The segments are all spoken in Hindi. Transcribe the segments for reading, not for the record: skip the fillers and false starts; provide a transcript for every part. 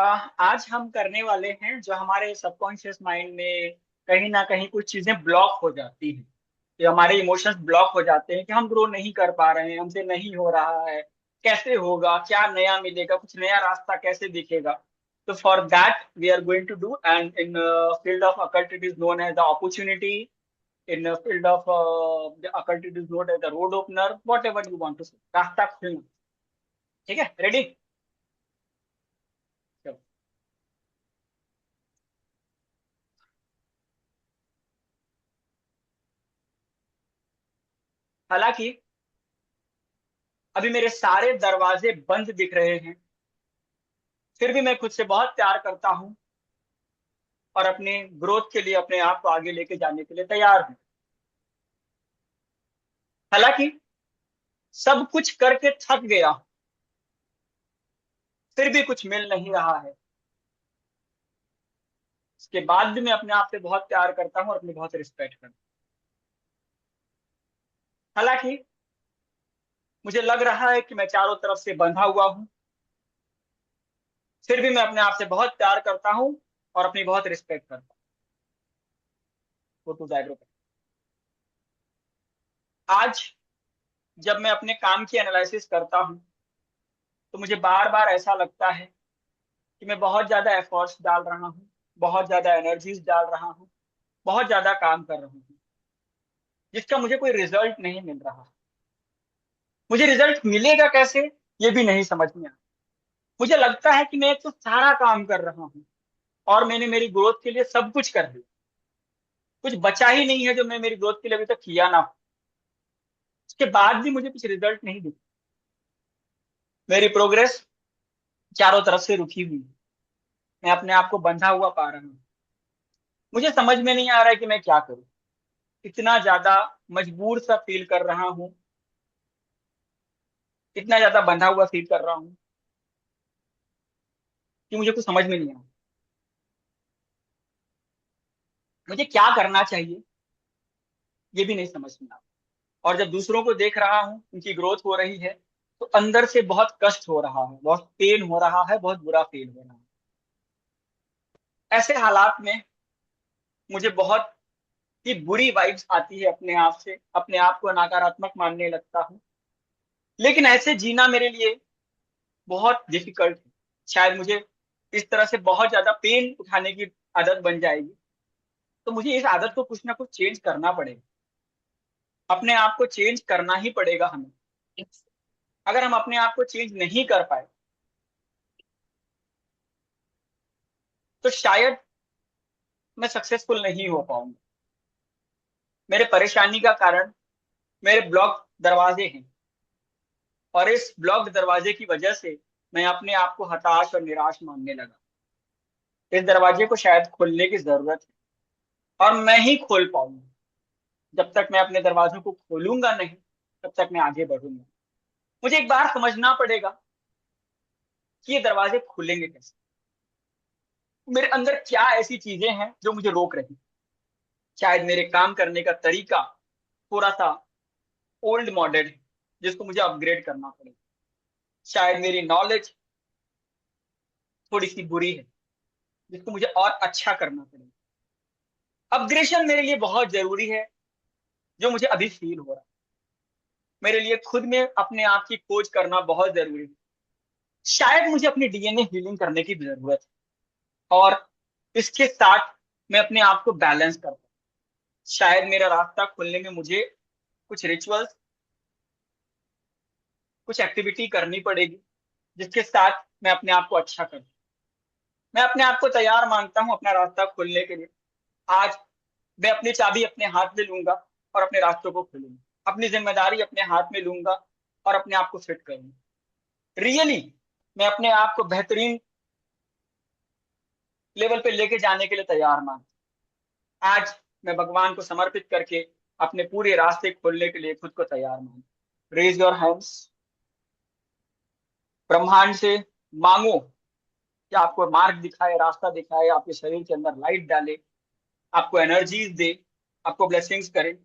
आज हम करने वाले हैं जो हमारे सबकॉन्शियस माइंड में कहीं ना कहीं कुछ चीजें ब्लॉक हो जाती हैं। कि हमारे इमोशंस ब्लॉक हो जाते हैं कि हम ग्रो नहीं कर पा रहे हैं, हमसे नहीं हो रहा है, कैसे होगा, क्या नया मिलेगा, कुछ नया रास्ता कैसे दिखेगा। तो for that we are going to do, and in field of occult it is known as the opportunity. In field of occult it is known as the road opener, whatever you want to say, रास्ता खुलना। ठीक है, रेडी? हालांकि अभी मेरे सारे दरवाजे बंद दिख रहे हैं, फिर भी मैं खुद से बहुत प्यार करता हूँ और अपने ग्रोथ के लिए अपने आप को आगे लेके जाने के लिए तैयार हूँ। हालांकि सब कुछ करके थक गया हूं, फिर भी कुछ मिल नहीं रहा है। इसके बाद भी मैं अपने आप से बहुत प्यार करता हूँ और अपनी बहुत रिस्पेक्ट करता हूँ। हालांकि मुझे लग रहा है कि मैं चारों तरफ से बंधा हुआ हूँ, फिर भी मैं अपने आप से बहुत प्यार करता हूँ और अपनी बहुत रिस्पेक्ट करता हूँ। तो जाएगा। आज जब मैं अपने काम की एनालिसिस करता हूँ तो मुझे बार बार ऐसा लगता है कि मैं बहुत ज्यादा एफर्ट्स डाल रहा हूँ, बहुत ज्यादा एनर्जीज डाल रहा हूँ, बहुत ज्यादा काम कर रहा हूँ, जिसका मुझे कोई रिजल्ट नहीं मिल रहा। मुझे रिजल्ट मिलेगा कैसे, ये भी नहीं समझ में आता। मुझे लगता है कि मैं तो सारा काम कर रहा हूँ और मैंने मेरी ग्रोथ के लिए सब कुछ कर दिया, कुछ बचा ही नहीं है जो मैं मेरी ग्रोथ के लिए अभी तक किया ना हो। उसके बाद भी मुझे कुछ रिजल्ट नहीं दिखा। मेरी प्रोग्रेस चारों तरफ से रुकी हुई है, मैं अपने आप को बंधा हुआ पा रहा हूँ। मुझे समझ में नहीं आ रहा है कि मैं क्या करूँ। इतना ज्यादा मजबूर सा फील कर रहा हूँ, इतना ज्यादा बंधा हुआ फील कर रहा हूँ कि मुझे कुछ समझ में नहीं आ रहा मुझे क्या करना चाहिए, ये भी नहीं समझ में आ रहा। और जब दूसरों को देख रहा हूँ, उनकी ग्रोथ हो रही है, तो अंदर से बहुत कष्ट हो रहा है, बहुत पेन हो रहा है, बहुत बुरा फील हो रहा है। ऐसे हालात में मुझे बहुत ही बुरी वाइब्स आती है, अपने आप से अपने आप को नकारात्मक मानने लगता हूँ। लेकिन ऐसे जीना मेरे लिए बहुत डिफिकल्ट है। शायद मुझे इस तरह से बहुत ज्यादा पेन उठाने की आदत बन जाएगी, तो मुझे इस आदत को कुछ ना कुछ चेंज करना पड़ेगा। अपने आप को चेंज करना ही पड़ेगा हमें। अगर हम अपने आप को चेंज नहीं कर पाए तो शायद मैं सक्सेसफुल नहीं हो पाऊंगा। मेरे परेशानी का कारण मेरे ब्लॉक दरवाजे हैं, और इस ब्लॉक दरवाजे की वजह से मैं अपने आप को हताश और निराश मानने लगा। इस दरवाजे को शायद खोलने की जरूरत है, और मैं ही खोल पाऊंगा। जब तक मैं अपने दरवाजों को खोलूंगा नहीं, तब तक मैं आगे बढ़ूंगा। मुझे एक बार समझना पड़ेगा कि ये दरवाजे खुलेंगे कैसे। मेरे अंदर क्या ऐसी चीजें हैं जो मुझे रोक रही हैं। शायद मेरे काम करने का तरीका थोड़ा सा ओल्ड मॉडल है, जिसको मुझे अपग्रेड करना पड़ेगा। शायद मेरी नॉलेज थोड़ी सी बुरी है, जिसको मुझे और अच्छा करना पड़ेगा। अपग्रेडेशन मेरे लिए बहुत जरूरी है, जो मुझे अभी फील हो रहा है। मेरे लिए खुद में अपने आप की खोज करना बहुत जरूरी है। शायद मुझे अपनी डीएनए हीलिंग करने की जरूरत है, और इसके साथ मैं अपने आप को बैलेंस करता हूँ। शायद मेरा रास्ता खोलने में मुझे कुछ रिचुअल्स, कुछ एक्टिविटी करनी पड़ेगी, जिसके साथ मैं अपने आप को अच्छा करूँ। मैं अपने आप को तैयार मानता हूँ अपना रास्ता खोलने के लिए। आज मैं अपनी चाबी अपने हाथ में लूंगा और अपने रास्तों को खोलूंगा, अपनी जिम्मेदारी अपने हाथ में लूंगा और अपने आप को फिट करूंगा। रियली मैं अपने आप को बेहतरीन लेवल पे लेके जाने के लिए तैयार मानता हूं। आज मैं भगवान को समर्पित करके अपने पूरे रास्ते खोलने के लिए खुद को तैयार मानता हूं। Raise your hands. ब्रह्मांड से मांगो कि आपको मार्ग दिखाए, रास्ता दिखाए, आपके शरीर के अंदर लाइट डाले, आपको एनर्जीज दे, आपको ब्लेसिंग्स करे।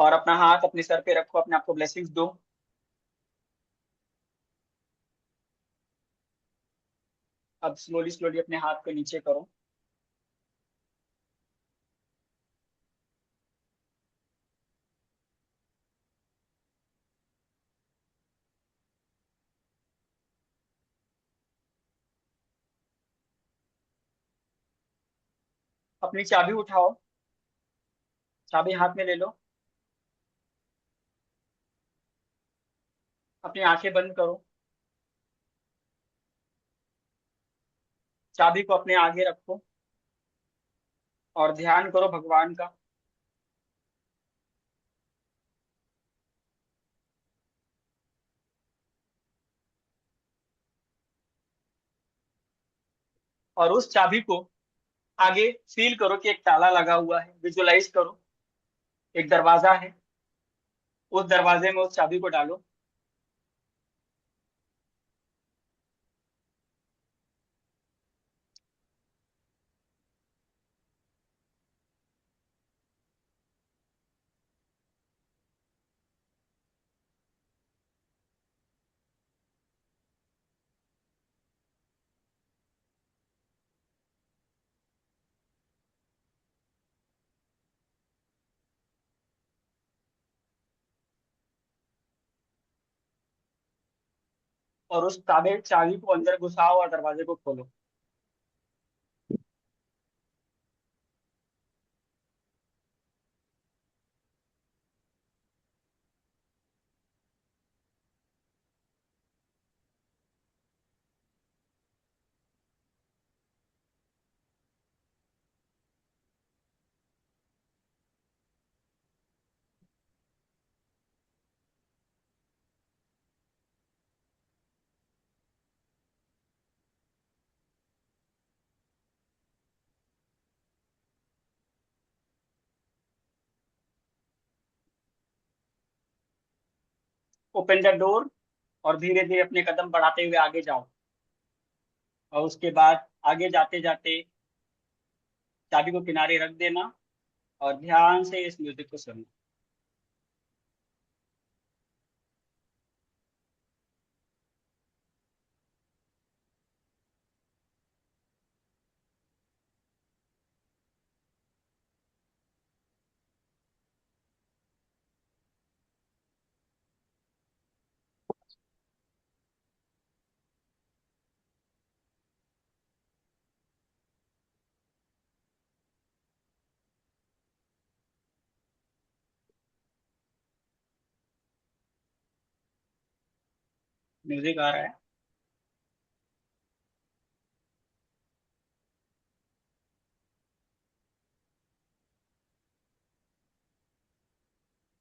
और अपना हाथ अपने सर पे रखो, अपने आप को ब्लेसिंग्स दो। अब स्लोली स्लोली अपने हाथ को नीचे करो। अपनी चाबी उठाओ, चाबी हाथ में ले लो। अपनी आंखें बंद करो, चाबी को अपने आगे रखो और ध्यान करो भगवान का। और उस चाबी को आगे फील करो कि एक ताला लगा हुआ है, विजुलाइज करो एक दरवाजा है, उस दरवाजे में उस चाबी को डालो। और उस ताबे चाबी को अंदर घुसाओ और दरवाजे को खोलो। ओपन द डोर और धीरे धीरे अपने कदम बढ़ाते हुए आगे जाओ। और उसके बाद आगे जाते जाते चाबी को किनारे रख देना और ध्यान से इस म्यूजिक को सुनना। म्यूजिक आ रहा है।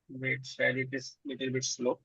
वेट, शायद it is little bit slow.